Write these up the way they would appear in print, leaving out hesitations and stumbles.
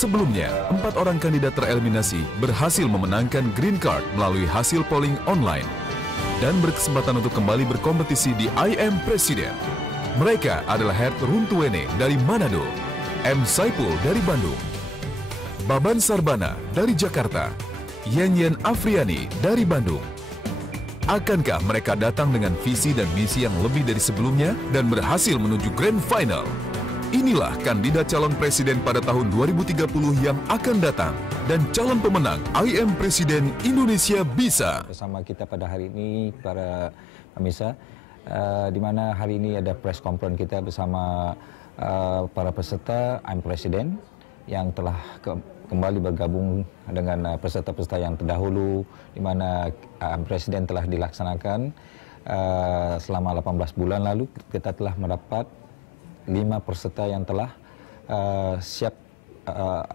Sebelumnya, 4 orang kandidat tereliminasi berhasil memenangkan green card melalui hasil polling online dan berkesempatan untuk kembali berkompetisi di I Am Presiden. Mereka adalah Hert Runtuwene dari Manado, M. Saipul dari Bandung, Baban Sarbana dari Jakarta, Yen Afriani dari Bandung. Akankah mereka datang dengan visi dan misi yang lebih dari sebelumnya dan berhasil menuju Grand Final? Inilah kandidat calon presiden pada tahun 2030 yang akan datang dan calon pemenang I Am Presiden Indonesia Bisa. Bersama kita pada hari ini para pemirsa, di mana hari ini ada press conference kita bersama para peserta I Am Presiden yang telah kembali bergabung dengan peserta-peserta yang terdahulu, di mana I Am Presiden telah dilaksanakan selama 18 bulan lalu. Kita telah mendapat 5 peserta yang telah siap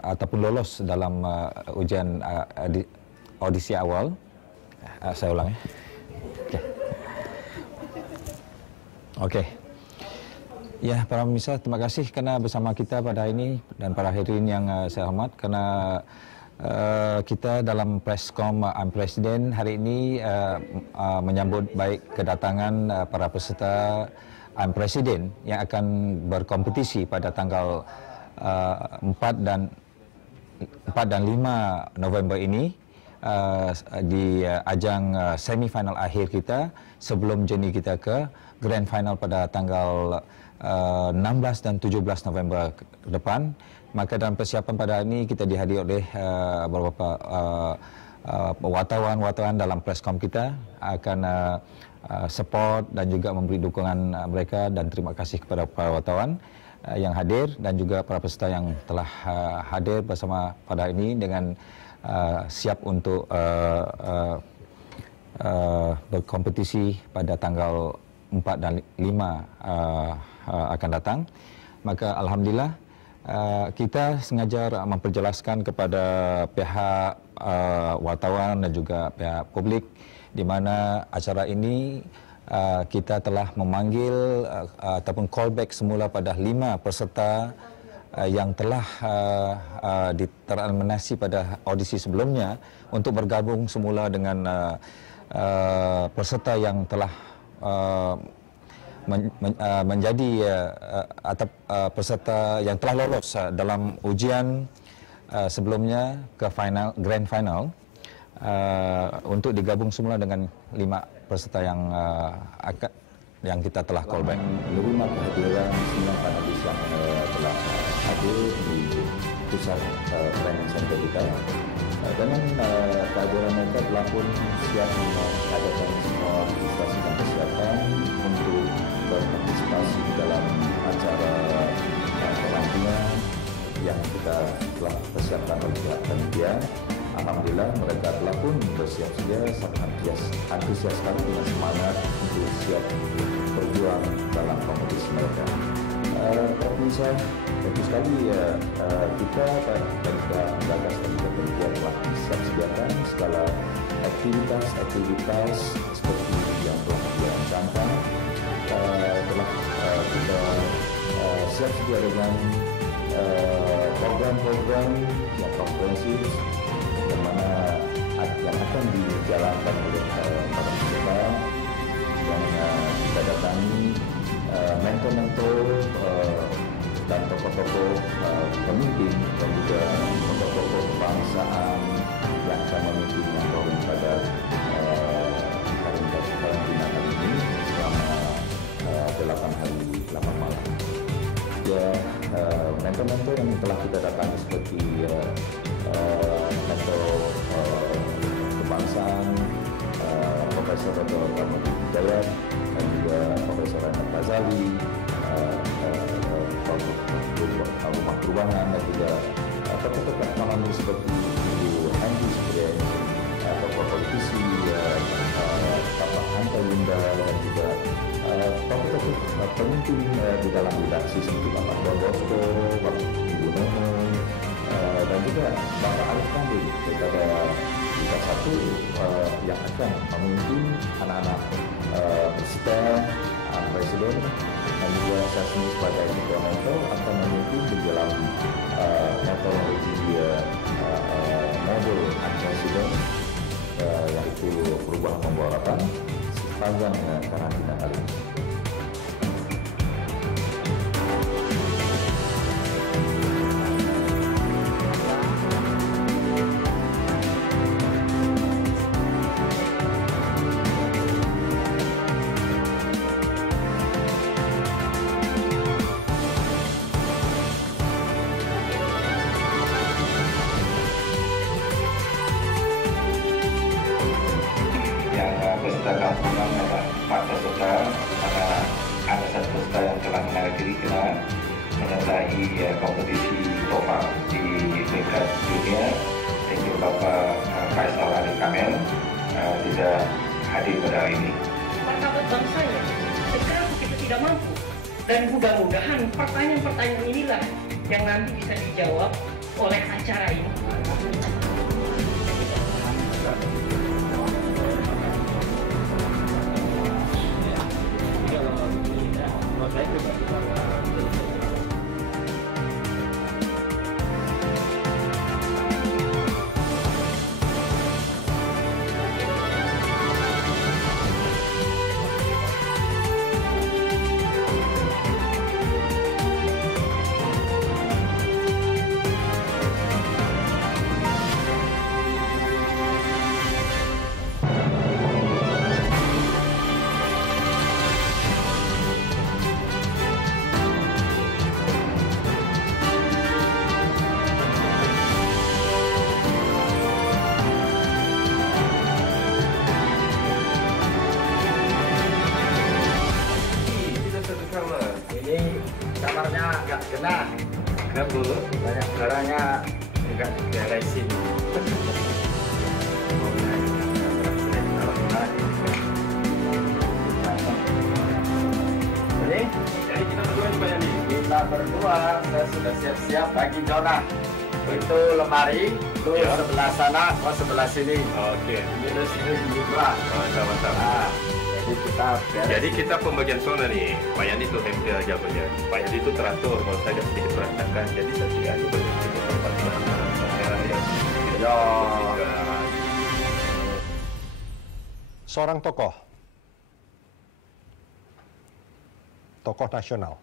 ataupun lolos dalam ujian audisi awal. Saya ulang ya. Oke. Ya, para pemirsa, terima kasih karena bersama kita pada hari ini dan para hadirin yang saya hormat, karena kita dalam presscom I Am Presiden hari ini menyambut baik kedatangan para peserta I Am Presiden yang akan berkompetisi pada tanggal 4 dan 5 November ini di ajang semifinal akhir kita sebelum journey kita ke Grand Final pada tanggal 16 dan 17 November ke depan. Maka dalam persiapan pada hari ini kita dihadiri oleh beberapa wartawan dalam presscom kita akan support dan juga memberi dukungan mereka, dan terima kasih kepada para wartawan yang hadir dan juga para peserta yang telah hadir bersama pada hari ini dengan siap untuk berkompetisi pada tanggal 4 dan 5 akan datang. Maka alhamdulillah kita sengaja memperjelaskan kepada pihak wartawan dan juga pihak publik di mana acara ini kita telah memanggil ataupun callback semula pada 5 peserta yang telah tereliminasi pada audisi sebelumnya untuk bergabung semula dengan peserta yang telah menjadi atau peserta yang telah lolos dalam ujian sebelumnya ke Grand Final. Untuk digabung semula dengan 5 peserta yang kita telah callback. Menerima kehadiran semua panelis yang telah hadir di pusat training center kita. Dengan kehadiran mereka telah pun siap mengadakan semua antisipasi dan persiapan untuk berpartisipasi dalam acara pelantikan yang kita telah persiapkan oleh pihak panitia. Alhamdulillah mereka telah pun bersiap sedia, sangat antusias sekali dengan semangat untuk siap berjuang dalam kompetisi mereka. Pemirsa, tentu sekali kita dan Gagas dan panitia telah siap sediakan segala aktivitas seperti yang telah dirancangkan. Telah kita siap sedia dengan program-program yang komprehensif yang akan dijalankan oleh para peserta yang kita datangi, mentor-mentor dan tokoh-tokoh pemimpin dan juga tokoh-tokoh kebangsaan yang akan memimpin yang baru pada karantina kali ini selama 8 hari 8 malam. Ya, mentor-mentor yang telah kita datangi seperti mentor kebangsaan Profesor Dr. Rahmat Hidayat dan juga Profesor Rahmat Ghazali, Rumah Perubahan dan juga tokoh-tokoh ekonomi seperti Ibu Hendy Supriyan, tokoh politisi Bapak Hanta Yunda dan juga tokoh-tokoh pemimpin di dalam redaksi seperti Bapak Don Bosco, Bapak Ibu Nono, dan juga Bapak Alif Kamil daripada Liga 1 yang akan memimpin anak-anak peserta Presiden, dan juga saya sendiri sebagai ketua mentor akan memimpin di dalam metodologi sepanjang karantina kali ini. Peserta kampungan adalah 4 peserta, mana ada 1 peserta yang telah menghadiri kena menyertai kompetisi TOEFL di tingkat dunia. Yaitu Bapak Faisal Ali Kamel tidak hadir pada hari ini. Martabat bangsanya sekarang kita tidak mampu, dan mudah-mudahan pertanyaan-pertanyaan inilah yang nanti bisa dijawab oleh acara ini. Ini kamarnya nggak kena, banyak darahnya nggak diberesin. Jadi kita berdua nih Pak Yani? Kita berdua, saya sudah siap-siap bagi zona. Itu lemari, lu sebelah sana, gua sebelah sini. Oke. Minus ini juga. Mantap. Nah, jadi kita beres. Jadi kita pembagian zona nih. Pak Yani itu jagonya. Pak Yani itu teratur, kalau saya agak sedikit berantakan. Jadi saya tidak ada sedikit tempat penanganan kamera yang Ya. Seorang tokoh nasional.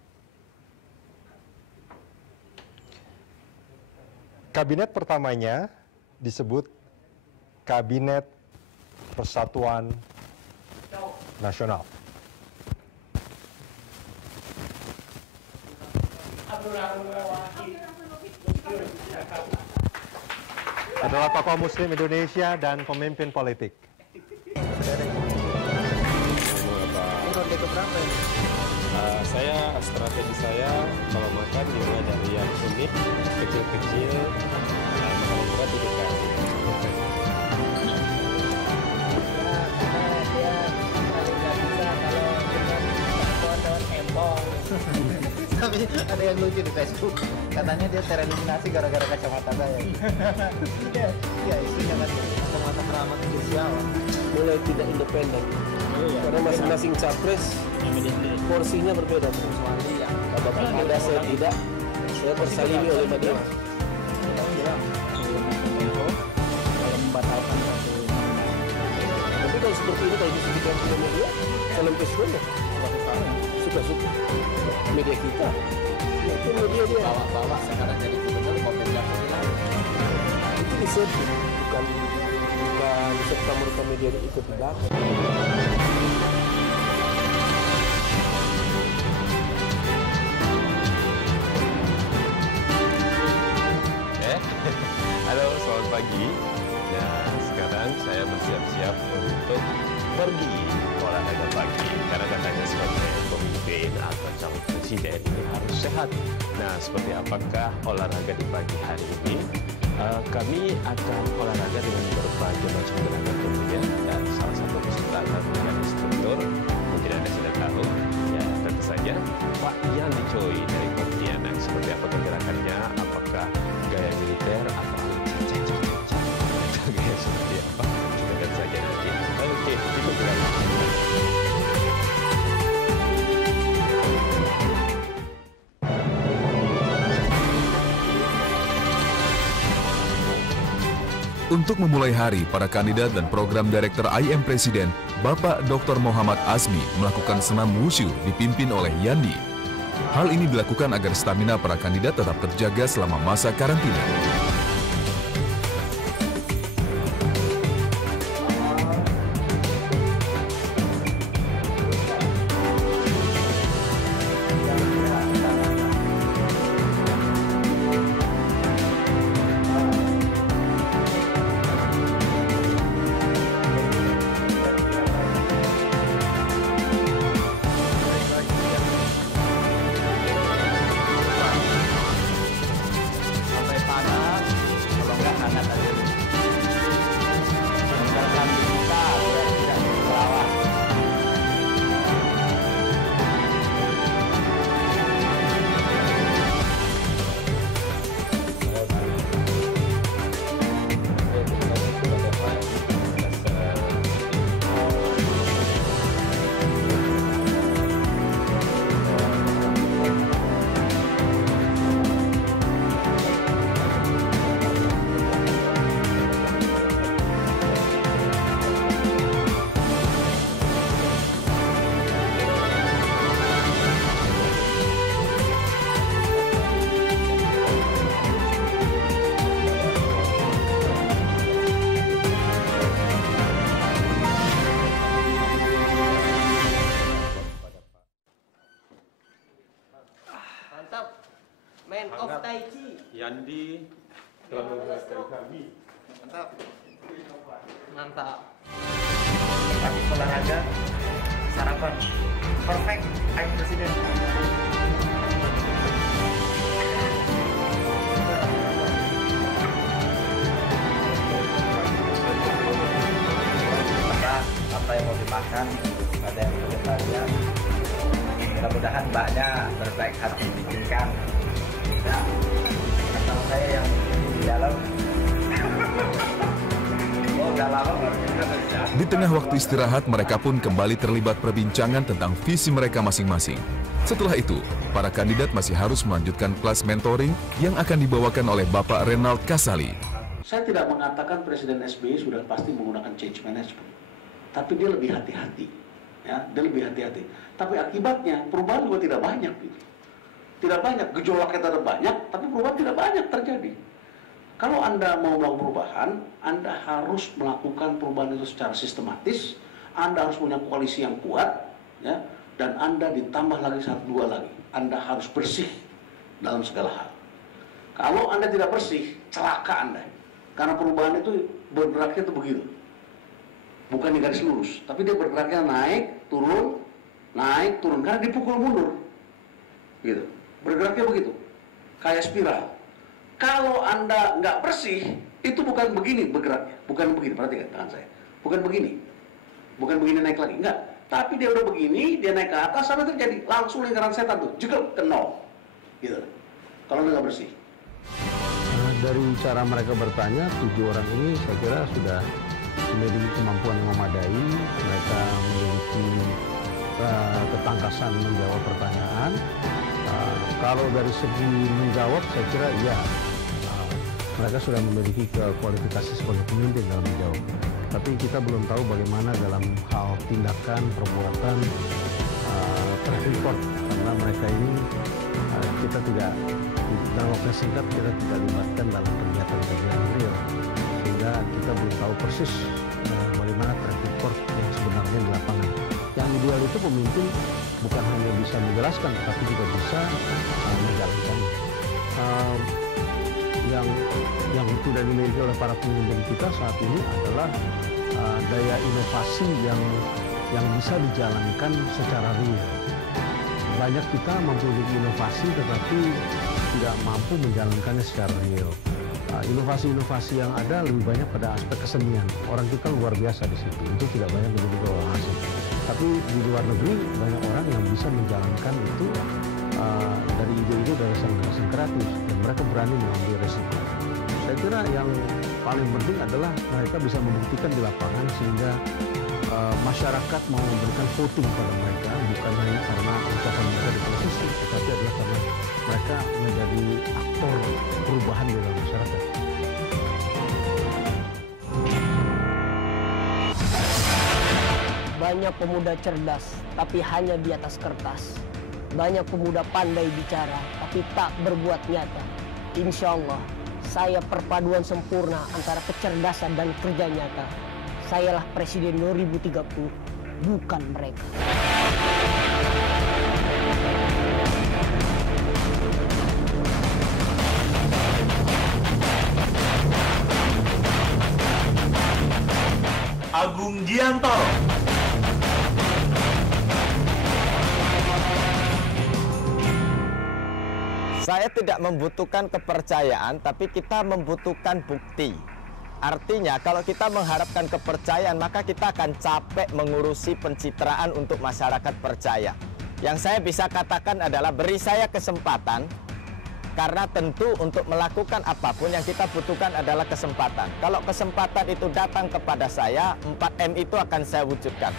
Kabinet pertamanya disebut Kabinet Persatuan Nasional. Adalah tokoh Muslim Indonesia dan pemimpin politik. Strategi saya kalau makan dimulai dari yang unik, kecil-kecil, makanan berat hidupkan. Tapi ada yang lucu di Facebook, katanya dia tereliminasi gara-gara kacamata saya. Iya, isinya kan kacamata keramat sosial. Mulai tidak independen. Karena masing-masing capres porsinya berbeda. Ada saya tidak, saya tersalimi oleh media. Kalau membatalkan satu. Tapi kalau seperti ini, kalau disebutkan oleh media, salam presiden ya. Suka-suka media kita. Itu media dia. Bawa-bawa sekarang jadi gubernur komentar itu disetting, bukan serta-merta media ikut di belakang. Halo, selamat pagi. Nah, sekarang saya bersiap-siap untuk pergi olahraga pagi. Karena katanya sebagai pemimpin atau calon presiden ini harus sehat. Nah, seperti apakah olahraga di pagi hari ini? Kami akan olahraga dengan berbagai macam gerakan tentunya. Dan salah satu peserta adalah instruktur. Mungkin Anda sudah tahu. Ya, tentu saja Pak Yani Choi dari Pontianak. Seperti apa gerakannya? Apakah gaya militer atau gaya seperti apa? Kita lihat saja nanti. Oke, ikut gerakan. Untuk memulai hari, para kandidat dan program direktur IM Presiden Bapak Dr. Muhammad Azmi melakukan senam wushu dipimpin oleh Yandi. Hal ini dilakukan agar stamina para kandidat tetap terjaga selama masa karantina. Man of Tai Chi. Yandi telah menguasai kami. Mantap. Mantap. Habis olahraga, sarapan. Perfect, I'm presiden. Apa yang mau dimakan, ada yang vegetarian. Mudah-mudahan mbaknya berbaik hati bikinkan. Ya, kata saya yang di dalam. Oh, udah lama baru. Di tengah waktu istirahat, mereka pun kembali terlibat perbincangan tentang visi mereka masing-masing. Setelah itu, para kandidat masih harus melanjutkan kelas mentoring yang akan dibawakan oleh Bapak Renald Kasali. Saya tidak mengatakan Presiden SBY sudah pasti menggunakan change management, tapi dia lebih hati-hati, ya, dia lebih hati-hati. Tapi akibatnya perubahan juga tidak banyak, gitu. Tidak banyak, gejolaknya tidak banyak, tapi perubahan tidak banyak terjadi. Kalau Anda mau melakukan perubahan, Anda harus melakukan perubahan itu secara sistematis, Anda harus punya koalisi yang kuat, ya, dan Anda ditambah lagi dua lagi, Anda harus bersih dalam segala hal. Kalau Anda tidak bersih, celaka Anda. Karena perubahan itu bergeraknya itu begitu. Bukan di garis lurus, tapi dia bergeraknya naik, turun, karena dipukul mundur. Gitu. Bergeraknya begitu. Kayak spiral. Kalau Anda nggak bersih, itu bukan begini bergeraknya. Bukan begini, perhatikan tangan saya. Bukan begini. Bukan begini naik lagi, enggak. Tapi dia udah begini, dia naik ke atas, sampai terjadi langsung lingkaran setan tuh, juga ke nol. Gitu. Kalau nggak bersih. Dari cara mereka bertanya, 7 orang ini saya kira sudah memiliki kemampuan yang memadai. Mereka memiliki ketangkasan menjawab pertanyaan. Kalau dari segi menjawab, saya kira iya, mereka sudah memiliki kualifikasi sebagai pemimpin dalam menjawab. Tapi kita belum tahu bagaimana dalam hal tindakan, perbuatan, track record, karena mereka ini kita tidak, dalam waktu singkat kita tidak libatkan dalam kegiatan-kegiatan real, sehingga kita belum tahu persis bagaimana track record yang sebenarnya di lapangan. Yang ideal itu pemimpin bukan hanya bisa menjelaskan, tapi juga bisa menjalankan. Yang tidak dimiliki oleh para pemimpin kita saat ini adalah daya inovasi yang bisa dijalankan secara real. Banyak kita memiliki inovasi tetapi tidak mampu menjalankannya secara real. Inovasi-inovasi yang ada lebih banyak pada aspek kesenian. Orang kita luar biasa di situ, itu tidak banyak dimiliki oleh asing. Tapi di luar negeri banyak orang yang bisa menjalankan itu dari ide-ide dari sang kreatif, dan mereka berani mengambil resiko. Saya kira yang paling penting adalah mereka bisa membuktikan di lapangan sehingga masyarakat mau memberikan voting pada mereka, bukan hanya karena ucapan mereka di televisi, tetapi adalah karena mereka menjadi aktor perubahan di dalam masyarakat. Banyak pemuda cerdas, tapi hanya di atas kertas. Banyak pemuda pandai bicara, tapi tak berbuat nyata. Insya Allah, saya perpaduan sempurna antara kecerdasan dan kerja nyata. Sayalah Presiden 2030, bukan mereka. Agung Gianto. Saya tidak membutuhkan kepercayaan, tapi kita membutuhkan bukti. Artinya kalau kita mengharapkan kepercayaan, maka kita akan capek mengurusi pencitraan untuk masyarakat percaya. Yang saya bisa katakan adalah beri saya kesempatan, karena tentu untuk melakukan apapun yang kita butuhkan adalah kesempatan. Kalau kesempatan itu datang kepada saya, 4M itu akan saya wujudkan.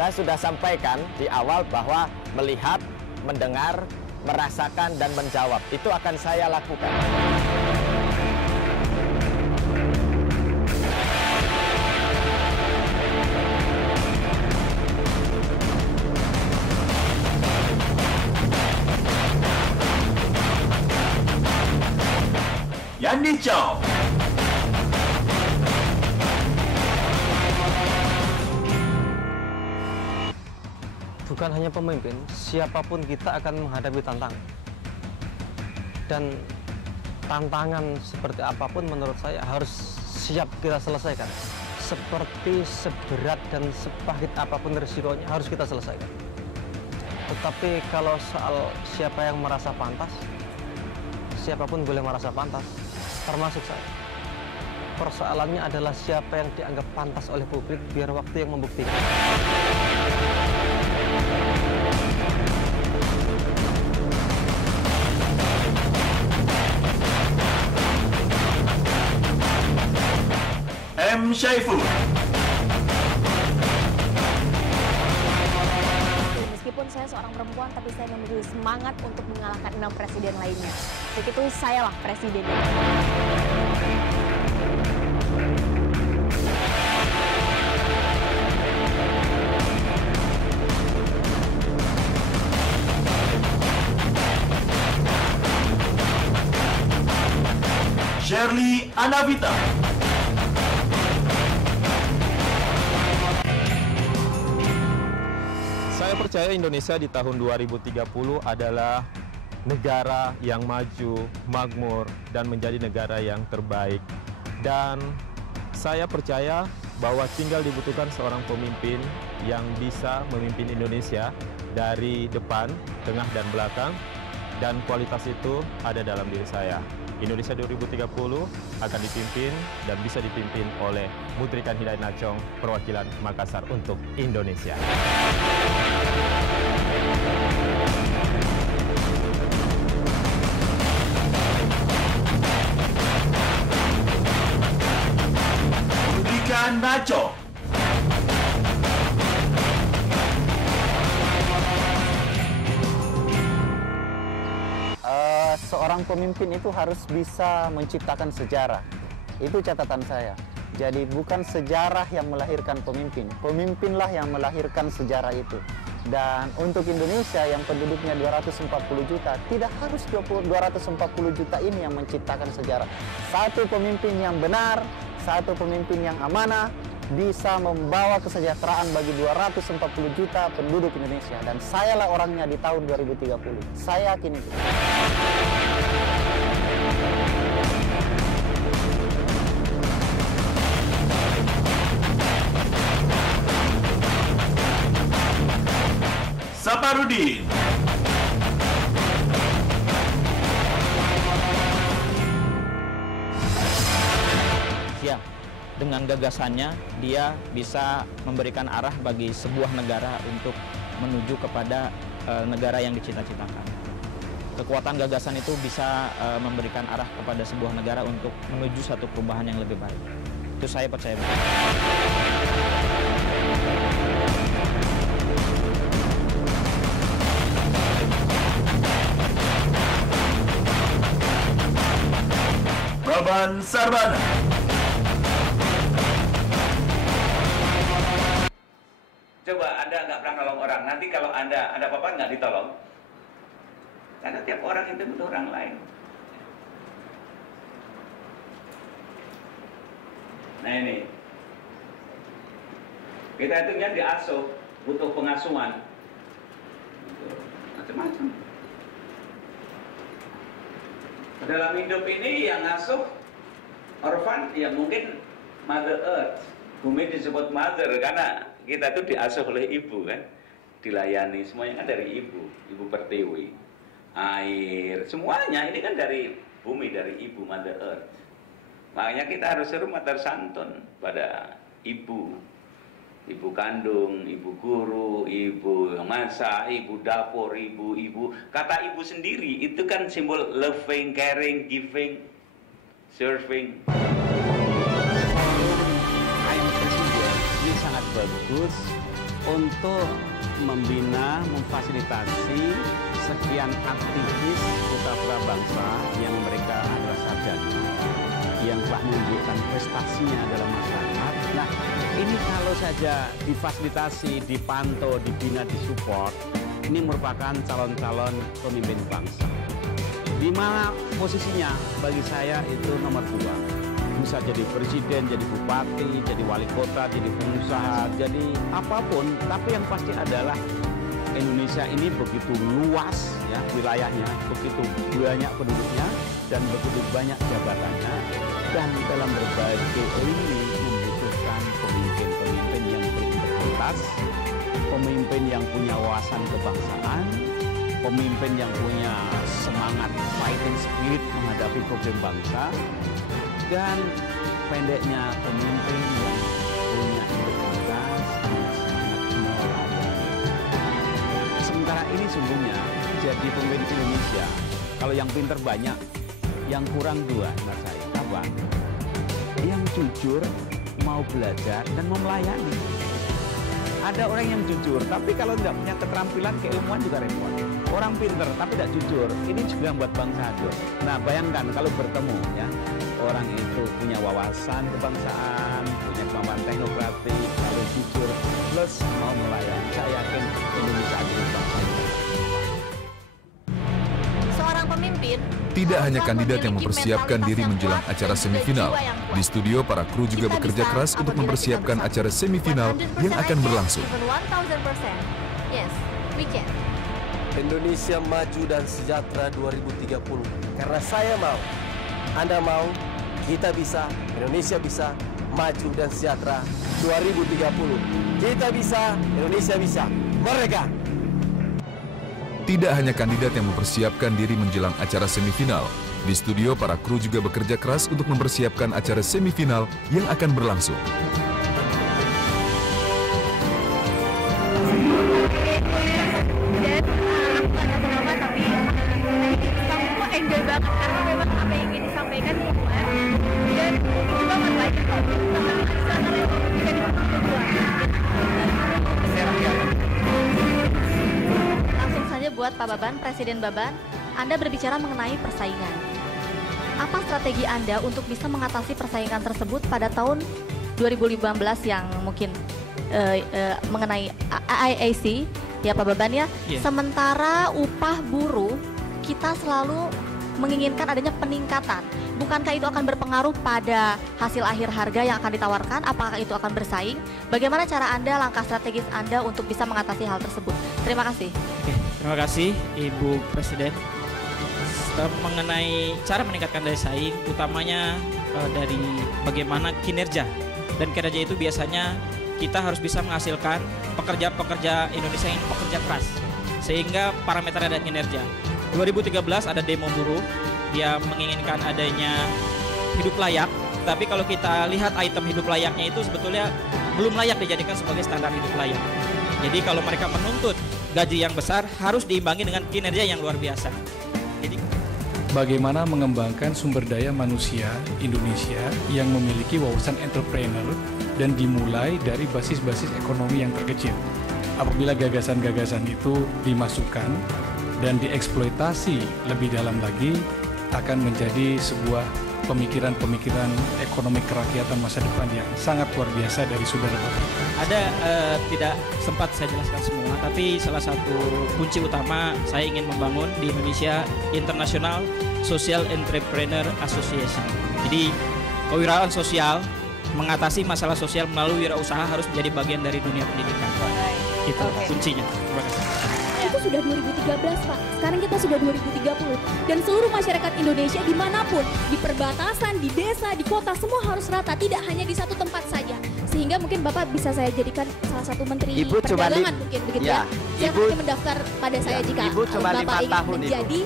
Saya sudah sampaikan di awal bahwa melihat, mendengar, merasakan, dan menjawab. Itu akan saya lakukan. Yandi Chow. Bukan hanya pemimpin, siapapun kita akan menghadapi tantangan. Dan tantangan seperti apapun menurut saya harus siap kita selesaikan. Seperti seberat dan sepahit apapun risikonya harus kita selesaikan. Tetapi kalau soal siapa yang merasa pantas, siapapun boleh merasa pantas, termasuk saya. Persoalannya adalah siapa yang dianggap pantas oleh publik, biar waktu yang membuktikan. M. Syaiful. Meskipun saya seorang perempuan, tapi saya memiliki semangat untuk mengalahkan 6 presiden lainnya. Begitu sayalah presidennya. Shirley Anavita. Saya percaya Indonesia di tahun 2030 adalah negara yang maju, makmur, dan menjadi negara yang terbaik. Dan saya percaya bahwa tinggal dibutuhkan seorang pemimpin yang bisa memimpin Indonesia dari depan, tengah, dan belakang. Dan kualitas itu ada dalam diri saya. Indonesia 2030 akan dipimpin dan bisa dipimpin oleh Mutrikan Hidayat Nachong, perwakilan Makassar untuk Indonesia. Mutrikan Nachong. Seorang pemimpin itu harus bisa menciptakan sejarah. Itu catatan saya. Jadi bukan sejarah yang melahirkan pemimpin, pemimpinlah yang melahirkan sejarah itu. Dan untuk Indonesia yang penduduknya 240 juta, tidak harus 240 juta ini yang menciptakan sejarah. Satu pemimpin yang benar, satu pemimpin yang amanah, bisa membawa kesejahteraan bagi 240 juta penduduk Indonesia. Dan sayalah orangnya di tahun 2030. Saya yakin itu. Saparudin. Ya, dengan gagasannya dia bisa memberikan arah bagi sebuah negara untuk menuju kepada negara yang dicita-citakan. Kekuatan gagasan itu bisa memberikan arah kepada sebuah negara untuk menuju satu perubahan yang lebih baik. Itu saya percaya. Baban Sarbana. Coba nanti kalau ada apa-apa nggak ditolong. Karena tiap orang itu butuh orang lain. Nah ini, kita itu kan diasuh, butuh pengasuhan, macam-macam. Dalam hidup ini yang ngasuh orphan, ya mungkin Mother Earth. Bumi disebut Mother karena kita itu diasuh oleh ibu kan, dilayani semuanya kan dari ibu, ibu pertiwi, air, semuanya ini kan dari bumi, dari ibu Mother Earth. Makanya kita harus hormat santun pada ibu, ibu kandung, ibu guru, ibu yang masak, ibu dapur, ibu. Kata ibu sendiri itu kan simbol loving, caring, giving, serving. Ini sangat bagus untuk membina, memfasilitasi sekian aktivis putra-putra bangsa yang mereka adalah sarjana, yang telah menunjukkan prestasinya dalam masyarakat. Nah, ini kalau saja difasilitasi, dipantau, dibina, disupport, ini merupakan calon-calon pemimpin bangsa. Di mana posisinya bagi saya itu nomor 2. Bisa jadi presiden, jadi bupati, jadi wali kota, jadi pengusaha, jadi apapun. Tapi yang pasti adalah Indonesia ini begitu luas ya wilayahnya, begitu banyak penduduknya dan begitu banyak jabatannya, dan dalam berbagai lini membutuhkan pemimpin-pemimpin yang berintegritas, pemimpin yang punya wawasan kebangsaan, pemimpin yang punya semangat fighting spirit menghadapi problem bangsa, dan pendeknya pemimpin yang punya integritas dan semangat melayani. Sementara ini sungguhnya jadi pemimpin Indonesia, kalau yang pinter banyak, yang kurang 2 menurut saya. Apa? Yang jujur, mau belajar dan mau melayani. Ada orang yang jujur, tapi kalau tidak punya keterampilan keilmuan juga repot. Orang pinter tapi tidak jujur, ini juga membuat bangsa hancur. Nah, bayangkan kalau bertemu ya, orang itu punya wawasan kebangsaan, punya kemampuan teknokratik, lalu jujur, plus mau melayani. Saya yakin Indonesia akan bangsa. Seorang pemimpin tidak hanya kandidat yang mempersiapkan diri menjelang acara semifinal. Di studio, para kru juga bekerja keras untuk mempersiapkan acara semifinal yang akan berlangsung. Yes, we can. Indonesia maju dan sejahtera 2030. Karena saya mau, Anda mau, kita bisa, Indonesia bisa maju dan sejahtera 2030. Kita bisa, Indonesia bisa. Merdeka! Tidak hanya kandidat yang mempersiapkan diri menjelang acara semifinal. Di studio, para kru juga bekerja keras untuk mempersiapkan acara semifinal yang akan berlangsung. Enjoy banget karena memang apa yang ingin disampaikan semua dan itu banget banyak kok teman-teman yang bisa langsung saja buat Pak Baban, Presiden Baban, Anda berbicara mengenai persaingan. Apa strategi Anda untuk bisa mengatasi persaingan tersebut pada tahun 2015 yang mungkin mengenai IAC ya Pak Baban ya? Yeah. Sementara upah buruh kita selalu menginginkan adanya peningkatan. Bukankah itu akan berpengaruh pada hasil akhir harga yang akan ditawarkan? Apakah itu akan bersaing? Bagaimana cara Anda, langkah strategis Anda untuk bisa mengatasi hal tersebut? Terima kasih. Oke, terima kasih Ibu Presiden. Mengenai cara meningkatkan daya saing, utamanya dari bagaimana kinerja. Dan kinerja itu biasanya kita harus bisa menghasilkan pekerja-pekerja Indonesia yang pekerja keras. Sehingga parameternya ada kinerja. 2013 ada demo buruh, dia menginginkan adanya hidup layak, tapi kalau kita lihat item hidup layaknya itu sebetulnya belum layak dijadikan sebagai standar hidup layak. Jadi kalau mereka menuntut gaji yang besar harus diimbangi dengan kinerja yang luar biasa. Jadi bagaimana mengembangkan sumber daya manusia Indonesia yang memiliki wawasan entrepreneur dan dimulai dari basis-basis ekonomi yang terkecil. Apabila gagasan-gagasan itu dimasukkan dan dieksploitasi lebih dalam lagi, akan menjadi sebuah pemikiran-pemikiran ekonomi kerakyatan masa depan yang sangat luar biasa dari saudara Bapak. Ada tidak sempat saya jelaskan semua, tapi salah satu kunci utama saya ingin membangun di Indonesia International Social Entrepreneur Association. Jadi kewirausahaan sosial, mengatasi masalah sosial melalui wirausaha harus menjadi bagian dari dunia pendidikan. Itu kuncinya. Terima kasih. Itu sudah 2013 Pak, sekarang kita sudah 2030 dan seluruh masyarakat Indonesia dimanapun, di perbatasan, di desa, di kota, semua harus rata, tidak hanya di satu tempat saja. Sehingga mungkin Bapak bisa saya jadikan salah satu menteri perdagangan mungkin begitu ya. Silakan Ibu mendaftar pada saya jika Ibu cuma Bapak 5 ingin tahun menjadi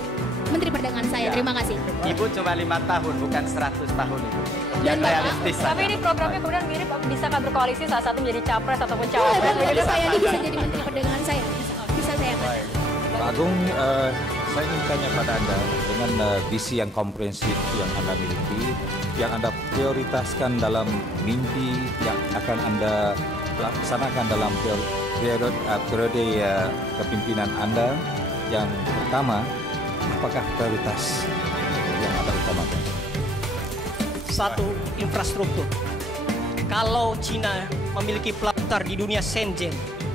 menteri perdagangan saya. Terima kasih. Ibu cuma 5 tahun, bukan 100 tahun itu. Dan realistis. Tapi ini programnya kemudian mirip, bisakah berkoalisi salah satu menjadi capres ataupun Boleh, cawapres? boleh, saya ini bisa jadi menteri perdagangan saya. Bisa saya angkat. Pak Agung, saya ingin tanya pada Anda dengan visi yang komprehensif yang Anda miliki, yang Anda prioritaskan dalam mimpi yang akan Anda laksanakan dalam periode kepimpinan Anda. Yang pertama, apakah prioritas yang Anda utamakan? Satu, infrastruktur. Kalau Cina memiliki pelabuhan di dunia Shenzhen,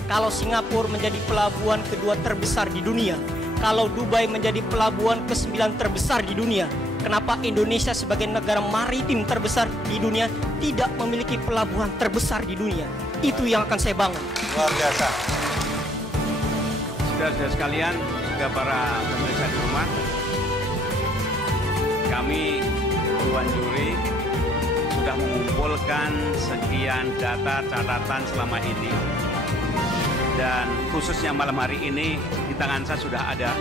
kalau Singapura menjadi pelabuhan kedua terbesar di dunia, kalau Dubai menjadi pelabuhan ke-9 terbesar di dunia, kenapa Indonesia sebagai negara maritim terbesar di dunia tidak memiliki pelabuhan terbesar di dunia? Itu yang akan saya bangun. Luar biasa. Saudara-saudara sekalian, juga para pemirsa di rumah, kami Dewan Juri sudah mengumpulkan sekian data catatan selama ini. Dan khususnya malam hari ini di tangan saya sudah ada,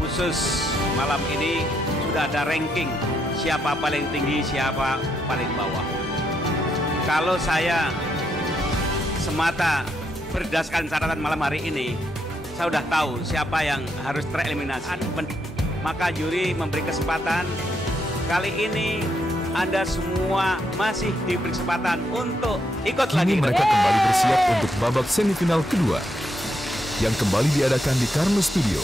khusus malam ini sudah ada ranking siapa paling tinggi, siapa paling bawah. Kalau saya semata berdasarkan catatan malam hari ini, saya sudah tahu siapa yang harus tereliminasi. Maka juri memberi kesempatan kali ini Anda semua masih diberi kesempatan untuk ikut lagi. Kini mereka kembali bersiap untuk babak semifinal kedua yang kembali diadakan di Karno Studio.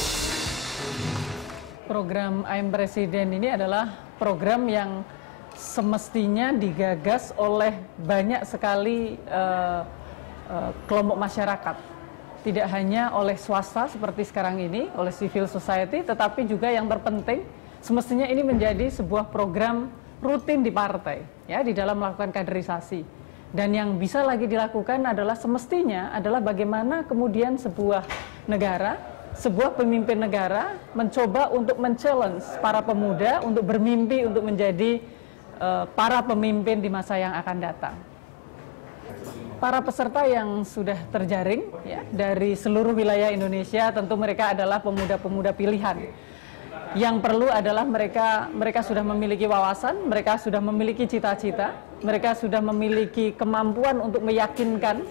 Program I'm Presiden ini adalah program yang semestinya digagas oleh banyak sekali kelompok masyarakat. Tidak hanya oleh swasta seperti sekarang ini, oleh civil society, tetapi juga yang terpenting semestinya ini menjadi sebuah program rutin di partai, ya, di dalam melakukan kaderisasi. Dan yang bisa lagi dilakukan adalah semestinya adalah bagaimana kemudian sebuah negara, sebuah pemimpin negara mencoba untuk men-challenge para pemuda untuk bermimpi untuk menjadi para pemimpin di masa yang akan datang. Para peserta yang sudah terjaring ya, dari seluruh wilayah Indonesia, tentu mereka adalah pemuda-pemuda pilihan. Yang perlu adalah mereka sudah memiliki wawasan, mereka sudah memiliki cita-cita, mereka sudah memiliki kemampuan untuk meyakinkan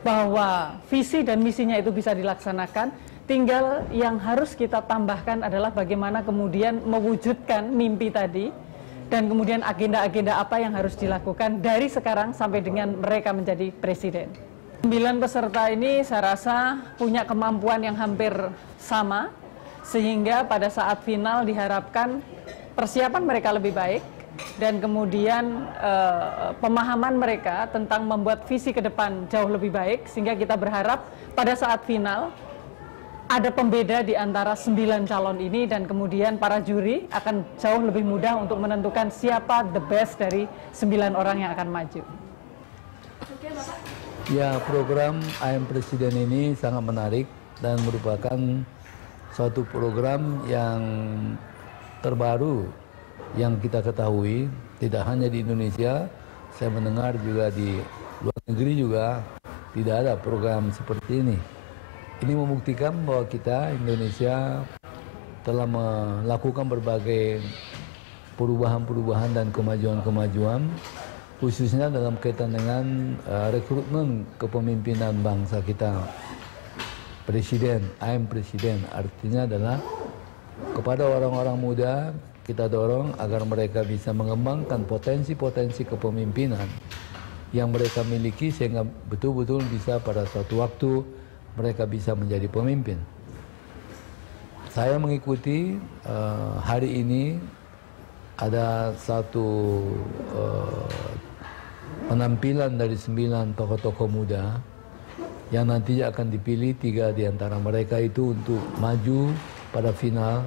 bahwa visi dan misinya itu bisa dilaksanakan. Tinggal yang harus kita tambahkan adalah bagaimana kemudian mewujudkan mimpi tadi, dan kemudian agenda-agenda apa yang harus dilakukan dari sekarang sampai dengan mereka menjadi presiden. 9 peserta ini saya rasa punya kemampuan yang hampir sama, sehingga pada saat final diharapkan persiapan mereka lebih baik dan kemudian pemahaman mereka tentang membuat visi ke depan jauh lebih baik, sehingga kita berharap pada saat final ada pembeda di antara 9 calon ini dan kemudian para juri akan jauh lebih mudah untuk menentukan siapa the best dari 9 orang yang akan maju. Ya, program I'm Presiden ini sangat menarik dan merupakan suatu program yang terbaru yang kita ketahui, tidak hanya di Indonesia, saya mendengar juga di luar negeri juga tidak ada program seperti ini. Ini membuktikan bahwa kita, Indonesia, telah melakukan berbagai perubahan-perubahan dan kemajuan-kemajuan, khususnya dalam kaitan dengan rekrutmen kepemimpinan bangsa kita. Presiden, I'm Presiden, artinya adalah kepada orang-orang muda kita dorong agar mereka bisa mengembangkan potensi-potensi kepemimpinan yang mereka miliki sehingga betul-betul bisa pada suatu waktu mereka bisa menjadi pemimpin. Saya mengikuti hari ini ada satu penampilan dari 9 tokoh-tokoh muda yang nantinya akan dipilih 3 di antara mereka itu untuk maju pada final.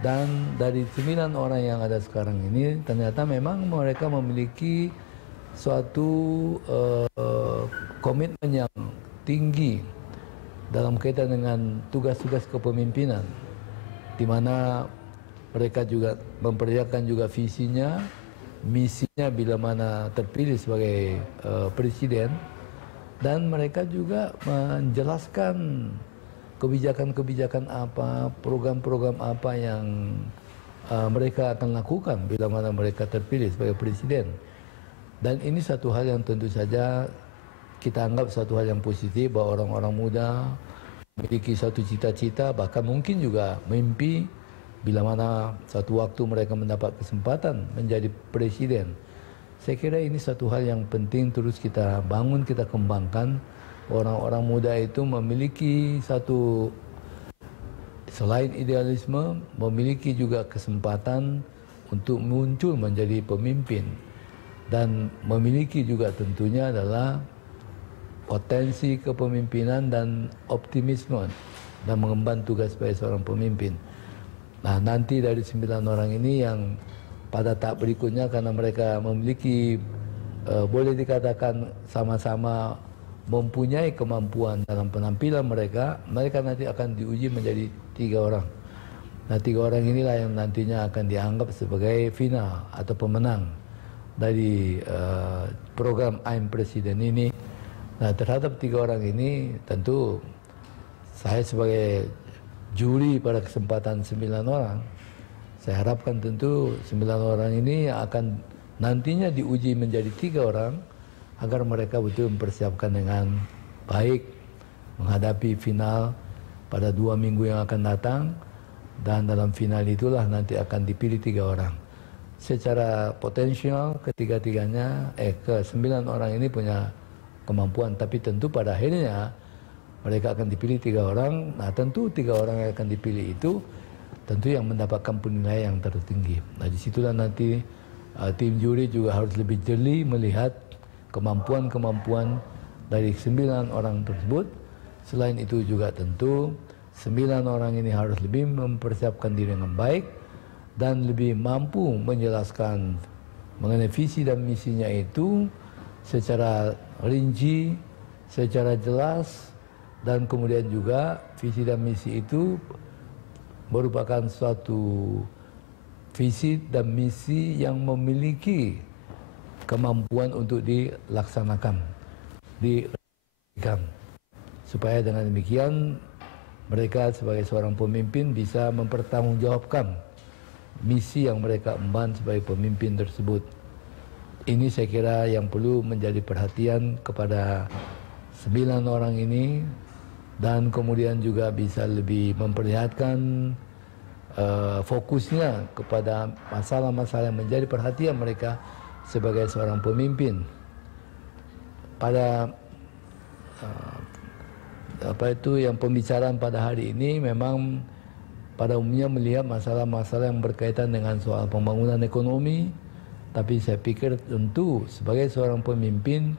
Dan dari 9 orang yang ada sekarang ini ternyata memang mereka memiliki suatu komitmen yang tinggi dalam kaitan dengan tugas-tugas kepemimpinan, di mana mereka juga memperlihatkan juga visinya, misinya bila mana terpilih sebagai presiden, dan mereka juga menjelaskan kebijakan-kebijakan apa, program-program apa yang mereka akan lakukan bila mana mereka terpilih sebagai presiden. Dan ini satu hal yang tentu saja kita anggap satu hal yang positif, bahwa orang-orang muda memiliki satu cita-cita, bahkan mungkin juga mimpi bila mana satu waktu mereka mendapat kesempatan menjadi presiden. Saya kira ini satu hal yang penting terus kita bangun, kita kembangkan. Orang-orang muda itu memiliki satu, selain idealisme, memiliki juga kesempatan untuk muncul menjadi pemimpin. Dan memiliki juga tentunya adalah potensi kepemimpinan dan optimisme dan mengemban tugas sebagai seorang pemimpin. Nah, nanti dari 9 orang ini yang pada tahap berikutnya, karena mereka memiliki boleh dikatakan sama-sama mempunyai kemampuan dalam penampilan mereka, mereka nanti akan diuji menjadi 3 orang. Nah, 3 orang inilah yang nantinya akan dianggap sebagai final atau pemenang dari program I'm Presiden ini. Nah, terhadap 3 orang ini tentu saya sebagai juri pada kesempatan 9 orang, saya harapkan tentu 9 orang ini akan nantinya diuji menjadi 3 orang agar mereka betul mempersiapkan dengan baik menghadapi final pada 2 minggu yang akan datang, dan dalam final itulah nanti akan dipilih 3 orang. Secara potensial ketiga-tiganya, ke-9 orang ini punya kemampuan, tapi tentu pada akhirnya mereka akan dipilih 3 orang. Nah, tentu 3 orang yang akan dipilih itu tentu yang mendapatkan penilaian yang tertinggi. Nah, disitulah nanti tim juri juga harus lebih jeli melihat kemampuan-kemampuan dari 9 orang tersebut. Selain itu juga tentu 9 orang ini harus lebih mempersiapkan diri dengan baik dan lebih mampu menjelaskan mengenai visi dan misinya itu secara rinci, secara jelas, dan kemudian juga visi dan misi itu merupakan suatu visi dan misi yang memiliki kemampuan untuk dilaksanakan, supaya dengan demikian mereka sebagai seorang pemimpin bisa mempertanggungjawabkan misi yang mereka emban sebagai pemimpin tersebut. Ini saya kira yang perlu menjadi perhatian kepada 9 orang ini, dan kemudian juga bisa lebih memperlihatkan fokusnya kepada masalah-masalah yang menjadi perhatian mereka sebagai seorang pemimpin. Pada yang pembicaraan pada hari ini memang pada umumnya melihat masalah-masalah yang berkaitan dengan soal pembangunan ekonomi, tapi saya pikir tentu sebagai seorang pemimpin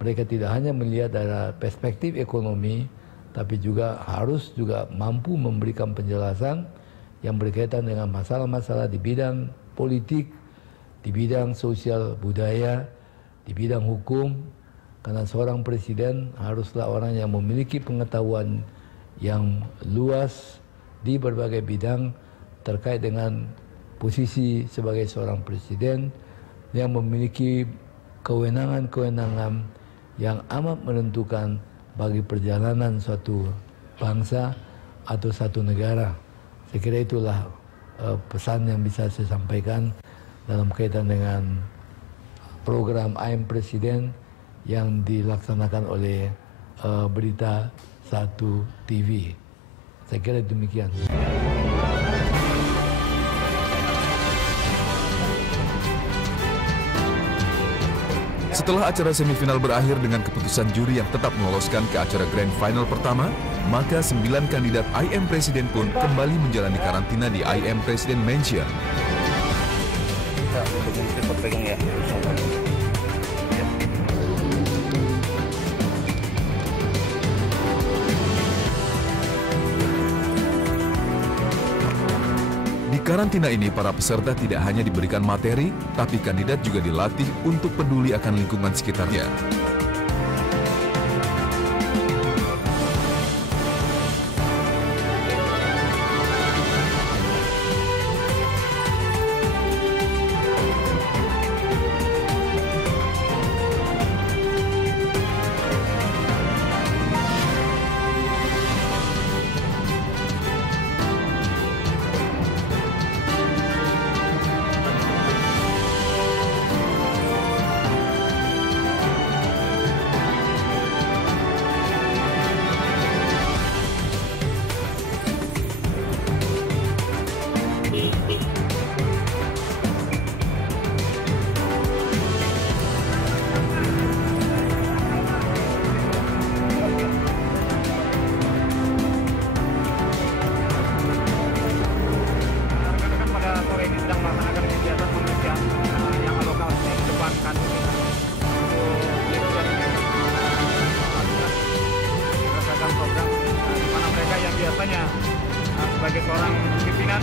mereka tidak hanya melihat dari perspektif ekonomi, tapi juga harus juga mampu memberikan penjelasan yang berkaitan dengan masalah-masalah di bidang politik, di bidang sosial budaya, di bidang hukum, karena seorang presiden haruslah orang yang memiliki pengetahuan yang luas di berbagai bidang terkait dengan posisi sebagai seorang presiden yang memiliki kewenangan-kewenangan yang amat menentukan bagi perjalanan suatu bangsa atau satu negara. Saya kira itulah pesan yang bisa saya sampaikan dalam kaitan dengan program I'm Presiden yang dilaksanakan oleh Berita 1 TV. Saya kira demikian. Setelah acara semifinal berakhir dengan keputusan juri yang tetap meloloskan ke acara grand final pertama, maka 9 kandidat IM Presiden pun kembali menjalani karantina di IM Presiden Mansion. bisa untuk mungkin pegang ya. Di karantina ini, para peserta tidak hanya diberikan materi, tapi kandidat juga dilatih untuk peduli akan lingkungan sekitarnya. Sebagai seorang pimpinan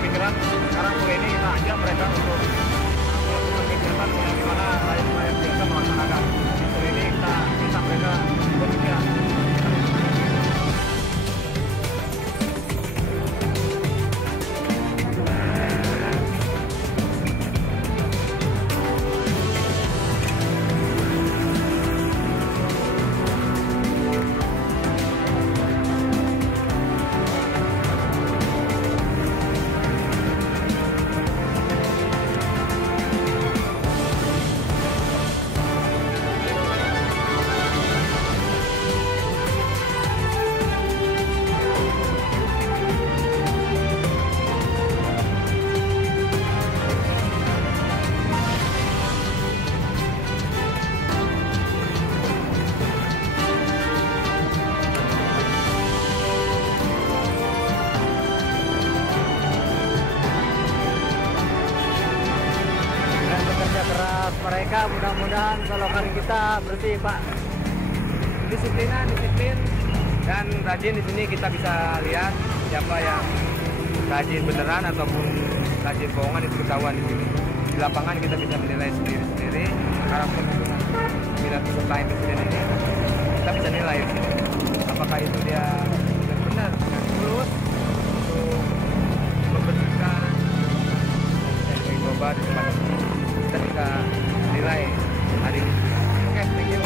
pikiran, sekarang sore ini kita ajak mereka untuk melakukan kegiatan yang dimana rakyat biasa melaksanakan. Sore ini kita minta mereka bekerja. Mereka mudah-mudahan solokan kita bersih, Pak. Disiplin dan rajin. Di sini kita bisa lihat siapa yang rajin beneran ataupun rajin bohongan, itu ketahuan di sini. Di lapangan kita bisa menilai sendiri. Harapkan dengan 9 peserta presiden ini kita bisa nilai di sini. Apakah itu dia benar-benar tulus untuk membersihkan di tempat ini. Kita bisa nilai hari ini. Oke, thank you.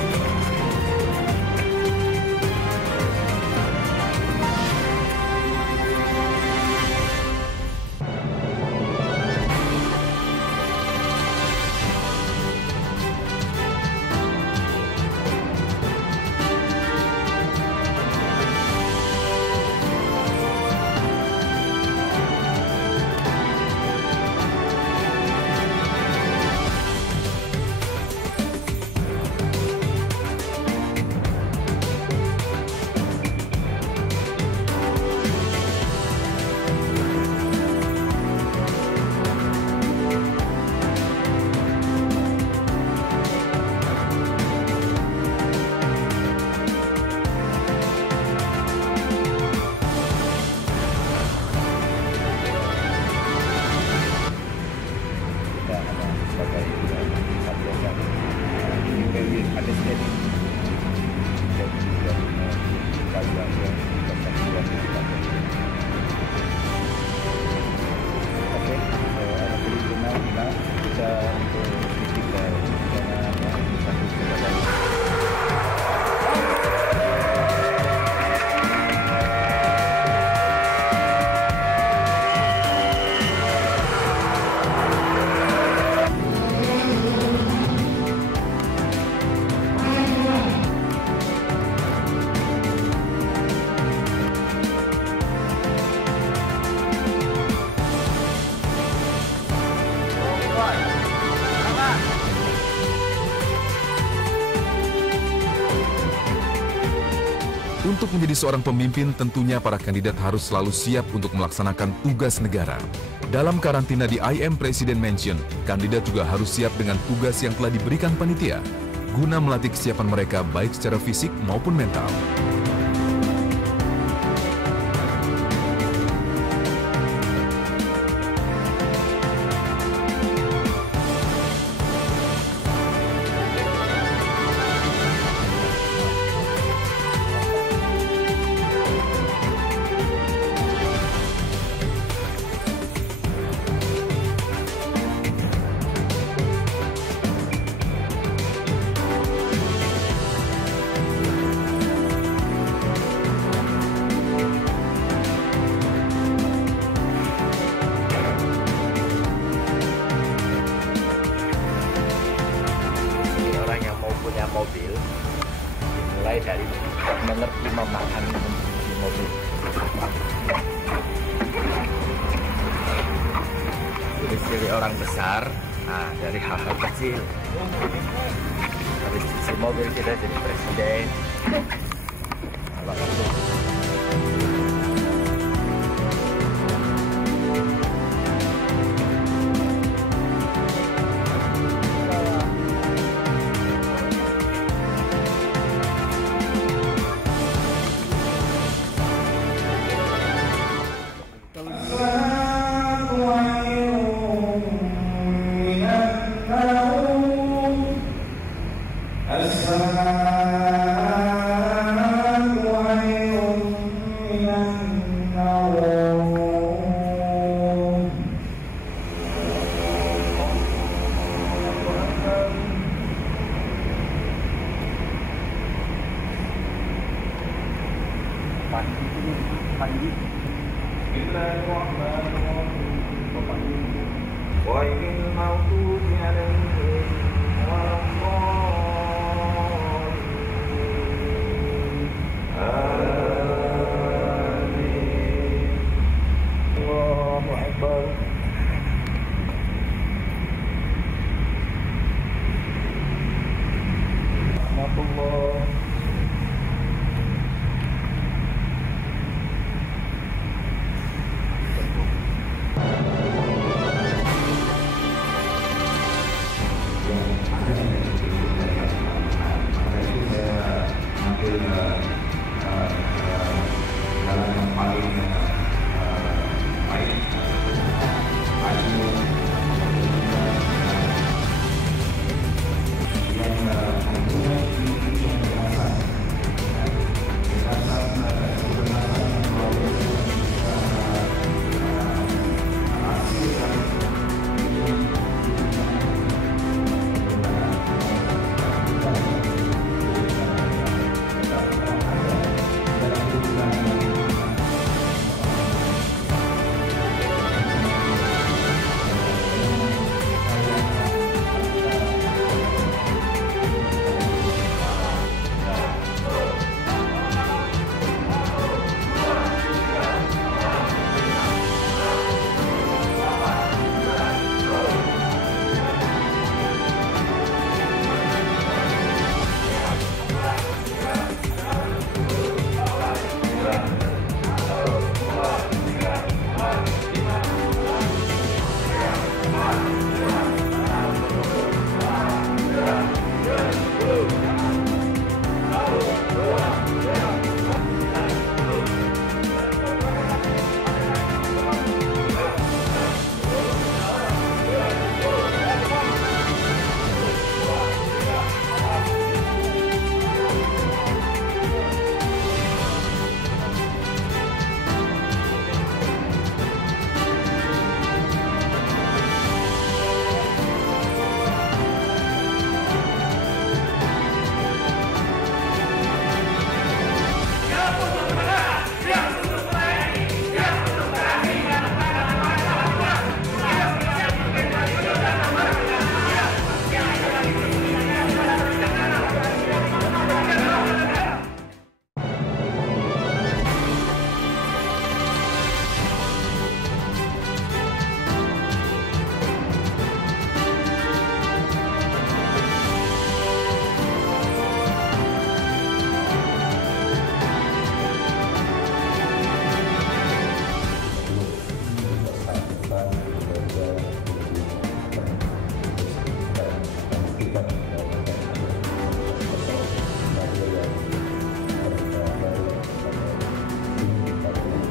Untuk menjadi seorang pemimpin, tentunya para kandidat harus selalu siap untuk melaksanakan tugas negara. Dalam karantina di IM Presiden Mansion, kandidat juga harus siap dengan tugas yang telah diberikan panitia, guna melatih kesiapan mereka baik secara fisik maupun mental. Mobil dimulai dari mengerti memahami mencuci mobil. Ciri-ciri orang besar, nah dari hal-hal kecil. Habis cuci mobil kita jadi presiden.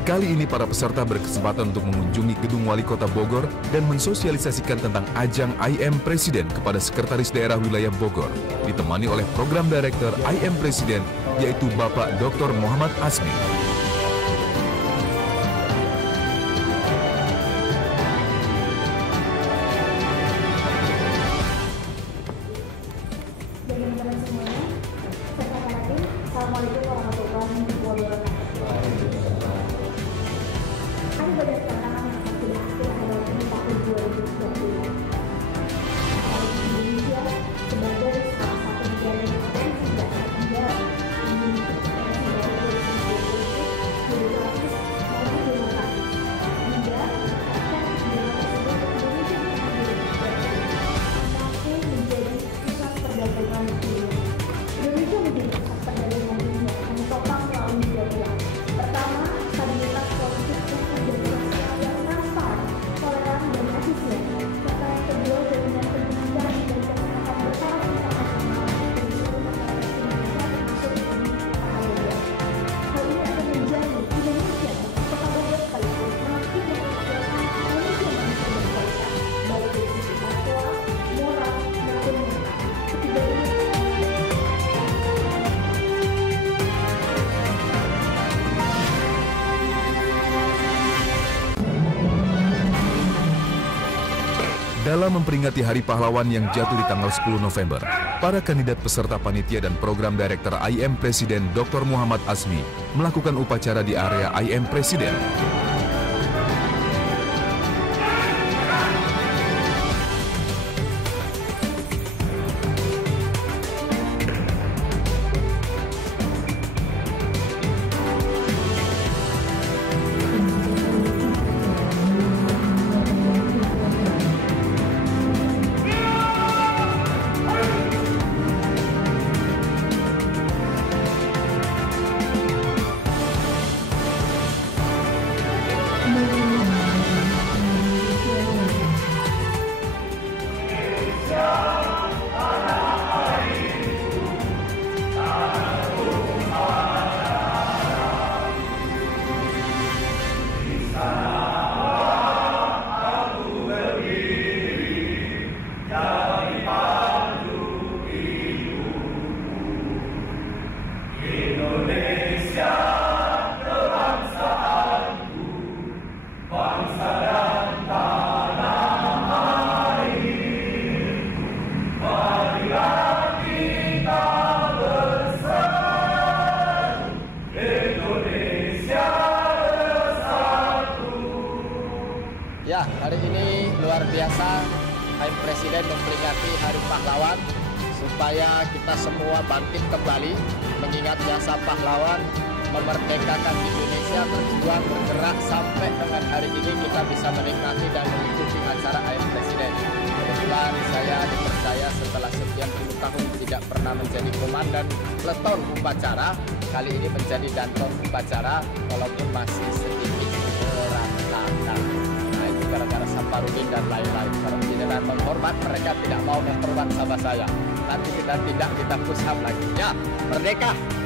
Kali ini para peserta berkesempatan untuk mengunjungi gedung Wali Kota Bogor dan mensosialisasikan tentang ajang I Am Presiden kepada Sekretaris Daerah Wilayah Bogor, ditemani oleh Program Director I Am Presiden, yaitu Bapak Dr. Muhammad Asmi. Dalam memperingati Hari Pahlawan yang jatuh di tanggal 10 November, para kandidat peserta panitia dan program Director I Am Presiden Dr. Muhammad Asmi melakukan upacara di area I Am Presiden. Ya, hari ini luar biasa I Am Presiden memperingati Hari Pahlawan supaya kita semua bangkit kembali mengingat jasa pahlawan memerdekakan Indonesia, berjuang bergerak sampai dengan hari ini kita bisa menikmati dan mengikuti acara I Am Presiden. Kebetulan saya dipercaya setelah sekian puluh tahun tidak pernah menjadi komandan peleton upacara, kali ini menjadi danton upacara walaupun masih sedikit berantakan. Gara-gara Saparudin dan lain-lain. Kalau tidak menghormat, mereka tidak mau memperwan sama saya. Nanti kita tidak, kita push up lagi. Ya, merdeka!